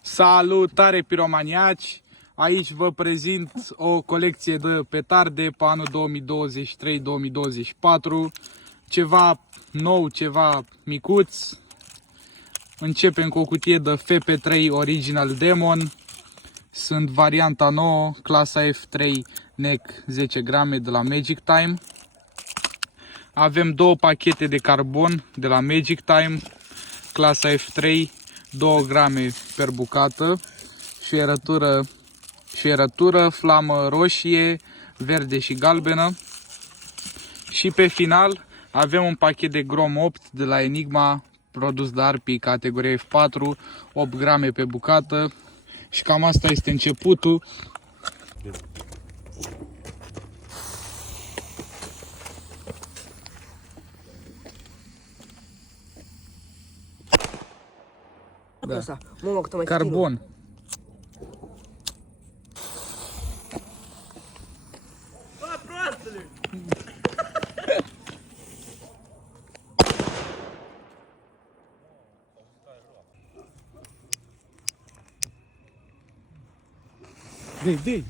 Salutare piromaniaci! Aici vă prezint o colecție de petarde pe anul 2023-2024. Ceva nou, ceva micuț. Începem cu o cutie de FP3 Original Demon. Sunt varianta nouă, clasa F3 NEC 10 grame de la Magic Time. Avem două pachete de carbon de la Magic Time, clasa F3, 2 grame per bucată, șuierătură, flamă roșie, verde și galbenă. Și pe final avem un pachet de Grom 8 de la Enigma, produs de Arpi, categorie F4, 8 grame pe bucată. Și cam asta este începutul. Da. Carbon. Dei.